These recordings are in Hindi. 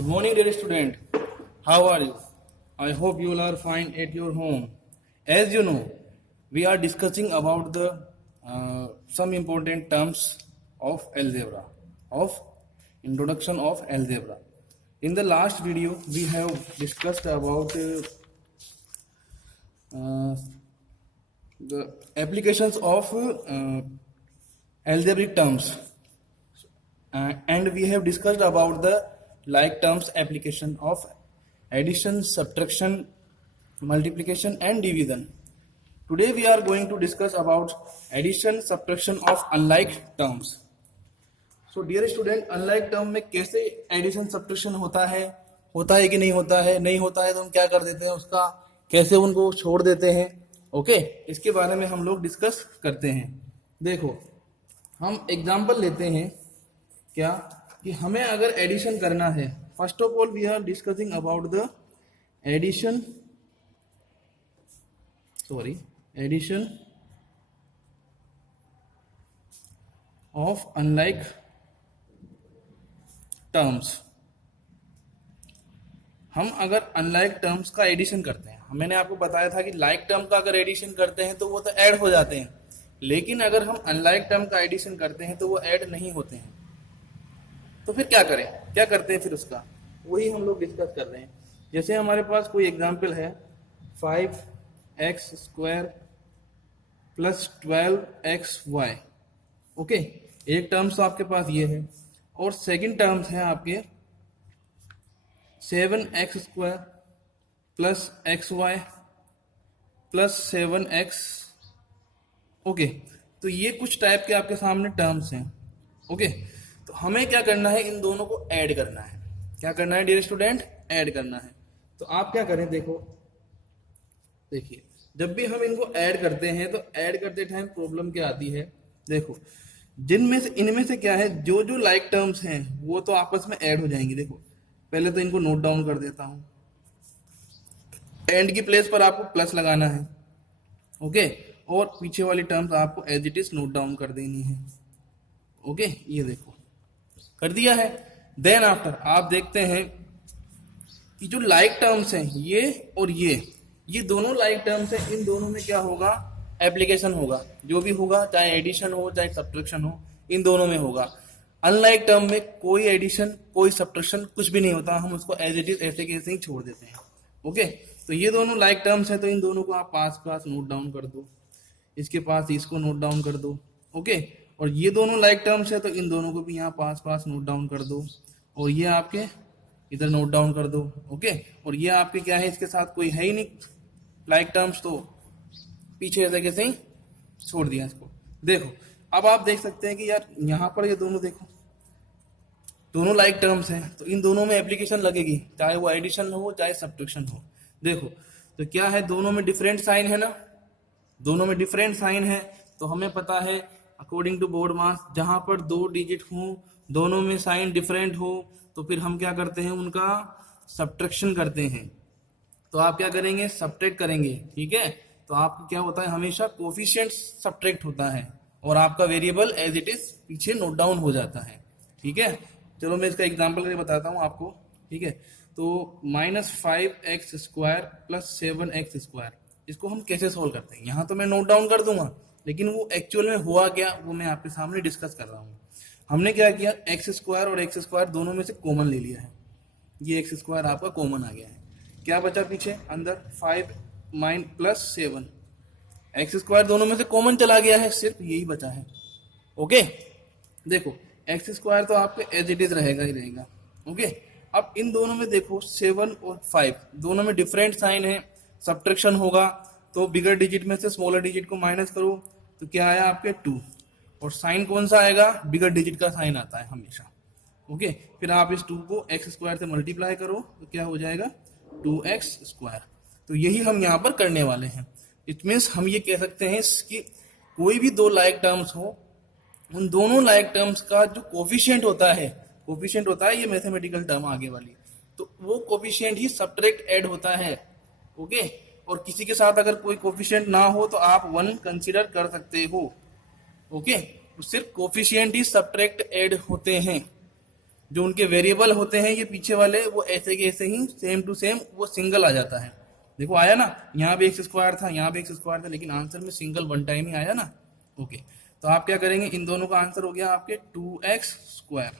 Good morning, dear student. How are you? I hope you all are fine at your home. As you know, we are discussing about the some important terms of algebra, of introduction of algebra. In the last video, we have discussed about the applications of algebraic terms, and we have discussed about the like terms application of addition, subtraction, multiplication and division. Today we are going to discuss about addition, subtraction of unlike terms. So dear student, unlike term में कैसे एडिशन सब्ट्रैक्शन होता है कि नहीं होता है, नहीं होता है तो हम क्या कर देते हैं, उसका कैसे उनको छोड़ देते हैं. ओके, इसके बारे में हम लोग डिस्कस करते हैं. देखो, हम एग्जांपल लेते हैं क्या कि हमें अगर एडिशन करना है. First of all we are discussing about the addition of unlike terms. हम अगर अनलाइक टर्म्स का एडिशन करते हैं, मैंने आपको बताया था कि लाइक टर्म का अगर एडिशन करते हैं तो वो तो ऐड हो जाते हैं, लेकिन अगर हम अनलाइक टर्म का एडिशन करते हैं तो वो ऐड नहीं होते हैं. तो फिर क्या करें, क्या करते हैं फिर उसका, वही हम लोग डिस्कस कर रहे हैं. जैसे हमारे पास कोई एग्जांपल है 5x² प्लस 12xy. ओके, एक टर्म्स तो आपके पास ये है और सेकंड टर्म्स है आपके 7x² plus xy plus 7x. Okay, तो ये कुछ टाइप के आपके सामने टर्म्स हैं. ओके, तो हमें क्या करना है, इन दोनों को ऐड करना है. क्या करना है डियर स्टूडेंट, ऐड करना है. तो आप क्या करें, देखिए जब भी हम इनको ऐड करते हैं तो ऐड करते टाइम प्रॉब्लम क्या आती है. देखो, इनमें से क्या है, जो जो लाइक टर्म्स हैं वो तो आपस में ऐड हो जाएंगी. देखो, पहले तो इनको नोट डाउन कर देता हूं. एंड की प्लेस पर आपको प्लस लगाना है. ओके, और पीछे वाली टर्म्स आपको as it is note down कर देनी है. ओके, ये देखो कर दिया है. देन आफ्टर आप देखते हैं कि जो लाइक टर्म्स हैं ये और ये दोनों लाइक टर्म्स हैं. इन दोनों में क्या होगा, एप्लीकेशन होगा. जो भी होगा, चाहे एडिशन हो चाहे सब्ट्रैक्शन हो, इन दोनों में होगा. अनलाइक टर्म में कोई एडिशन कोई सब्ट्रैक्शन कुछ भी नहीं होता, हम उसको एज इट इज ऐसे के ऐसे ही छोड़ देते हैं. ओके, तो ये दोनों लाइक टर्म्स है तो इन दोनों को आप पास पास नोट डाउन कर दो, इसके पास इसको नोट डाउन कर दो. ओके, और ये दोनों लाइक टर्म्स है तो इन दोनों को भी यहाँ पास पास नोट डाउन कर दो, और ये आपके इधर नोट डाउन कर दो. ओके, और ये आपके क्या है, इसके साथ कोई है ही नहीं लाइक टर्म्स, तो पीछे ऐसे कैसे ही छोड़ दिया इसको. देखो, अब आप देख सकते हैं कि यार यहाँ पर ये दोनों देखो, दोनों लाइक टर्म्स हैं तो इन दोनों में एप्लीकेशन लगेगी, चाहे वो एडिशन हो चाहे सब्ट्रैक्शन हो. देखो, तो क्या है, दोनों में डिफरेंट साइन है ना, दोनों में डिफरेंट साइन है. तो हमें पता है अकॉर्डिंग टू बोर्ड मास, जहां पर 2 डिजिट हो, दोनों में साइन डिफरेंट हो, तो फिर हम क्या करते हैं, उनका सब्ट्रैक्शन करते हैं. तो आप क्या करेंगे, सब्ट्रैक्ट करेंगे. ठीक है, तो आपको क्या होता है, हमेशा कोफिशिएंट सब्ट्रैक्ट होता है और आपका वेरिएबल एज इट इज पीछे नोट डाउन हो जाता है. ठीक है, चलो मैं इसका एग्जांपल करके बताता हूँ आपको. ठीक है, तो -5x² प्लस 7x², इसको हम कैसे सोल्व करते हैं. यहाँ तो मैं नोट डाउन कर दूंगा, लेकिन वो एक्चुअल में हुआ क्या वो मैं आपके सामने डिस्कस कर रहा हूँ. हमने क्या किया, x² और x² दोनों में से कॉमन ले लिया है. ये x² आपका कॉमन आ गया है. क्या बचा पीछे, अंदर 5 प्लस 7, x² दोनों में से कॉमन चला गया है, सिर्फ यही बचा है. ओके, देखो x² तो आपके एज इट इज रहेगा ही रहेगा. ओके, अब इन दोनों में देखो 7 और 5 दोनों में डिफरेंट साइन है, सब्ट्रैक्शन होगा तो बिगर डिजिट में से स्मॉलर डिजिट को माइनस करो तो क्या आया आपके 2, और साइन कौन सा आएगा, बिगर डिजिट का साइन आता है हमेशा. ओके, फिर आप इस 2 को x² से मल्टीप्लाई करो तो क्या हो जाएगा 2x². तो यही हम यहाँ पर करने वाले हैं. इट मीन्स हम ये कह सकते हैं कि कोई भी 2 लाइक टर्म्स हो, उन दोनों लाइक टर्म्स का जो कोफिशिएंट होता है ये मैथमेटिकल टर्म आगे वाली, तो वो कोफिशिएंट ही सब्ट्रैक्ट ऐड होता है. ओके, और किसी के साथ अगर कोई कोफिशिएंट ना हो तो आप 1 कंसीडर कर सकते हो. ओके, तो सिर्फ कोफिशिएंट ही सब्ट्रैक्ट ऐड होते हैं. जो उनके वेरिएबल होते हैं ये पीछे वाले, वो ऐसे के ऐसे ही सेम टू सेम वो सिंगल आ जाता है। देखो आया ना, यहाँ भी एक्स स्क्वायर था, यहाँ भी एक्स स्क्वायर था, लेकिन आंसर में सिंगल वन टाइम ही आया ना। ओके, तो आप क्या करेंगे, इन दोनों का आंसर हो गया आपके 2x स्क्वायर।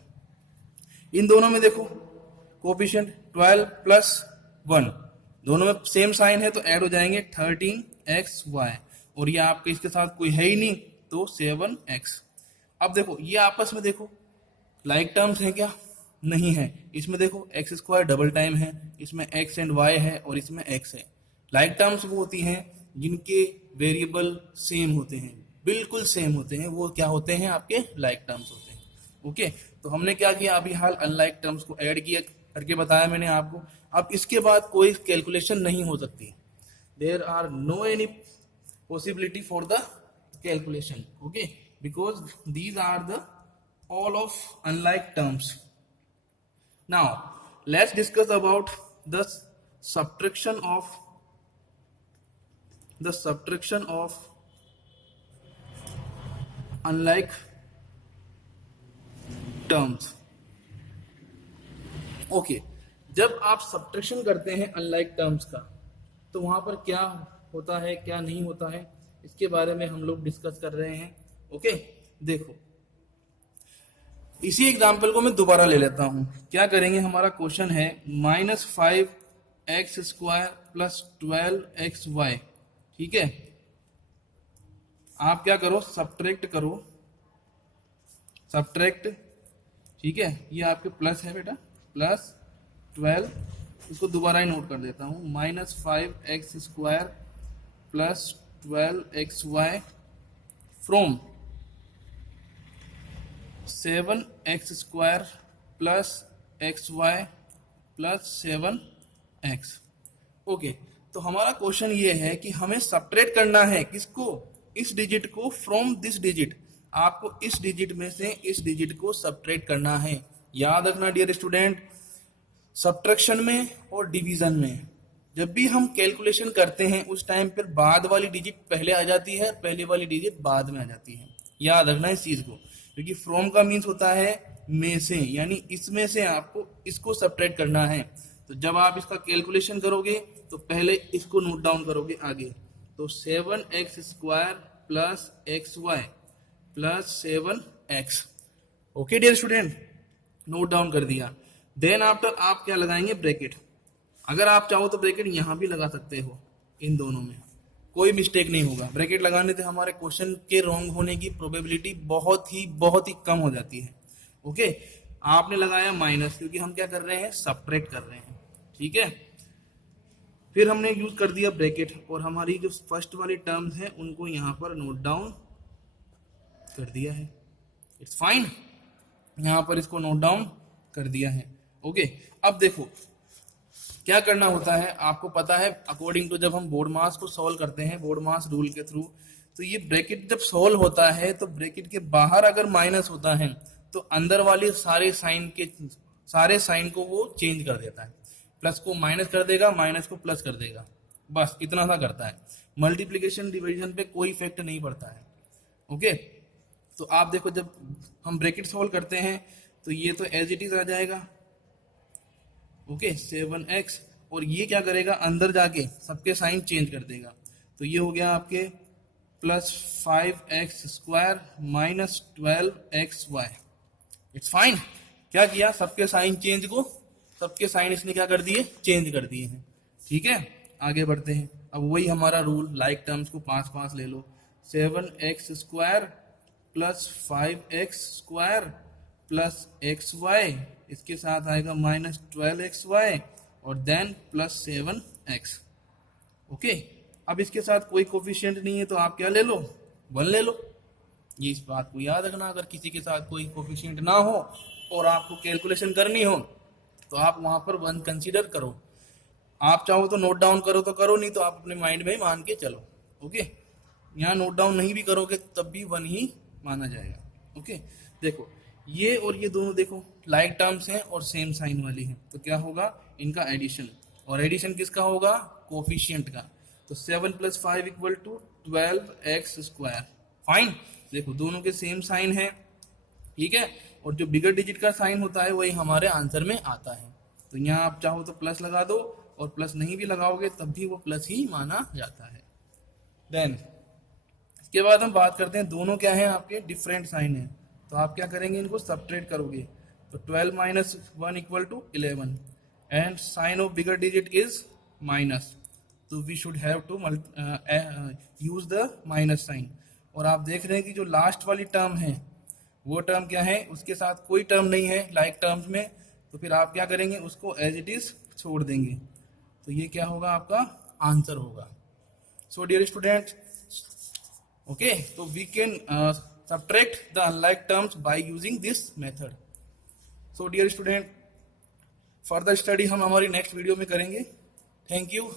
इन दोनों में देखो कोफिशिएंट 12 प्लस 1, दोनों में सेम साइन है तो ऐड हो जाएंगे 13xy, और ये आपके इसके साथ कोई है ही नहीं तो 7x। अब देखो ये आपस में देखो लाइक टर्म्स हैं क्या, नहीं है। इसमें देखो एक्स स्क्वायर डबल टाइम है, इसमें x एंड y है और इसमें x है। लाइक टर्म्स वो होती हैं जिनके वेरिएबल सेम होते हैं, बिल्कुल सेम होते हैं, वो क्या होते हैं आपके लाइक टर्म्स होते हैं। ओके, तो हमने क्या किया, अभी हाल अनलाइक टर्म्स को ऐड किया करके बताया मैंने आपको। अब इसके बाद कोई कैलकुलेशन नहीं हो सकती, there are no any possibility for the calculation, okay, because these are the all of unlike terms. Now let's discuss about the subtraction of unlike terms. Okay, जब आप सब्ट्रैक्शन करते हैं अनलाइक टर्म्स का तो वहां पर क्या होता है क्या नहीं होता है, इसके बारे में हम लोग डिस्कस कर रहे हैं। ओके, देखो इसी एग्जांपल को मैं दोबारा ले लेता हूं। क्या करेंगे, हमारा क्वेश्चन है -5x स्क्वायर प्लस 12xy, ठीक है। आप क्या करो, सब्ट्रैक्ट करो, सब्ट्रैक्ट, ठीक है, ये आपके प्लस है बेटा, प्लस 12, इसको दोबारा ही नोट कर देता हूं, -5x square plus 12xy from 7x square plus xy plus 7x। Okay, तो हमारा क्वेश्चन ये है कि हमें सब्ट्रैक्ट करना है किसको, इस डिजिट को फ्रॉम दिस डिजिट। आपको इस डिजिट में से इस डिजिट को सब्ट्रैक्ट करना है। याद रखना डियर स्टूडेंट, सब्ट्रैक्शन में और डिवीजन में जब भी हम कैलकुलेशन करते हैं उस टाइम पर बाद वाली डिजिट पहले आ जाती है, पहले वाली डिजिट बाद में आ जाती है। याद रखना इस चीज को, क्योंकि फ्रॉम का मीन्स होता है में से, यानी इसमें से आपको इसको सब्ट्रैक्ट करना है। तो जब आप इसका कैलकुलेशन करोगे तो पहले इसको नोट डाउन करोगे आगे, तो 7x square plus xy plus 7x। Okay dear student, note down कर दिया। देन आफ्टर आप क्या लगाएंगे, ब्रैकेट। अगर आप चाहो तो ब्रैकेट यहां भी लगा सकते हो, इन दोनों में कोई मिस्टेक नहीं होगा। ब्रैकेट लगाने से हमारे क्वेश्चन के रॉन्ग होने की प्रोबेबिलिटी बहुत ही कम हो जाती है। ओके, आपने लगाया माइनस, क्योंकि हम क्या कर रहे हैं, सब्ट्रैक्ट कर रहे हैं, ठीक है। फिर हमने यूज कर दिया ब्रैकेट, और हमारी जो फर्स्ट वाली टर्म्स है उनको यहां पर नोट डाउन कर दिया है। इट्स फाइन, यहां पर इसको नोट डाउन कर दिया है। ओके, अब देखो क्या करना होता है, आपको पता है अकॉर्डिंग टू जब हम बोर्ड मास को सॉल्व करते हैं बोर्ड मास रूल के थ्रू, तो ये ब्रैकेट जब सॉल्व होता है तो ब्रैकेट के बाहर अगर माइनस होता है तो अंदर वाले सारे साइन को वो चेंज कर देता है। प्लस को माइनस कर देगा, माइनस को प्लस कर देगा, बस इतना सा करता है। मल्टीप्लीकेशन डिवीजन पे कोई इफेक्ट नहीं पड़ता है। ओके, तो आप देखो जब हम ब्रैकेट सॉल्व करते हैं तो ये तो एज इट इज आ जाएगा। ओके, 7x, और ये क्या करेगा, अंदर जाके सबके साइन चेंज कर देगा। तो ये हो गया आपके plus 5x square minus 12xy। It's fine, क्या किया, सबके साइन चेंज को, सबके साइन इसने क्या कर दिए, चेंज कर दिए हैं। ठीक है, आगे बढ़ते हैं। अब वही हमारा रूल, लाइक टर्म्स को 5 ले लो। 7x square plus 5x square plus xy, इसके साथ आएगा माइनस 12xy और देन प्लस 7x। ओके, अब इसके साथ कोई कोफिशिएंट नहीं है तो आप क्या ले लो, 1 ले लो। ये इस बात को याद रखना, अगर किसी के साथ कोई कोफिशिएंट ना हो और आपको कैलकुलेशन करनी हो तो आप वहां पर 1 कंसीडर करो। आप चाहो तो नोट डाउन करो तो करो, नहीं तो आप अपने माइंड में ही मान के चलो। ओके, यहाँ नोट डाउन नहीं भी करोगे तब भी 1 ही माना जाएगा। ओके, देखो ये और ये दोनों देखो लाइक टर्म्स हैं और सेम साइन वाली हैं, तो क्या होगा, इनका एडिशन। और एडिशन किसका होगा, कोफिशिएंट का। तो 7 + 5 = 12x स्क्वायर। फाइन, देखो दोनों के सेम साइन है, ठीक है। और जो बिगर डिजिट का साइन होता है वही हमारे आंसर में आता है। तो यहाँ आप चाहो तो प्लस लगा दो, और प्लस नहीं भी लगाओगे तब भी वो प्लस ही माना जाता है। देन इसके बाद हम बात करते हैं, दोनों क्या है आपके डिफरेंट साइन है, तो आप क्या करेंगे, इनको सब्ट्रैक्ट करोगे। तो 12 minus 1 equal to 11 and sign of bigger digit is minus, तो we should have to use the minus sign. और आप देख रहे हैं कि जो लास्ट वाली टर्म है वो टर्म क्या है, उसके साथ कोई टर्म नहीं है लाइक टर्म्स में, तो फिर आप क्या करेंगे, उसको एज इट इज छोड़ देंगे। तो ये क्या होगा, आपका आंसर होगा। सो डियर स्टूडेंट, ओके, तो we can subtract the unlike terms by using this method. So dear student, further study हम हमारी नेक्स्ट वीडियो में करेंगे। Thank you.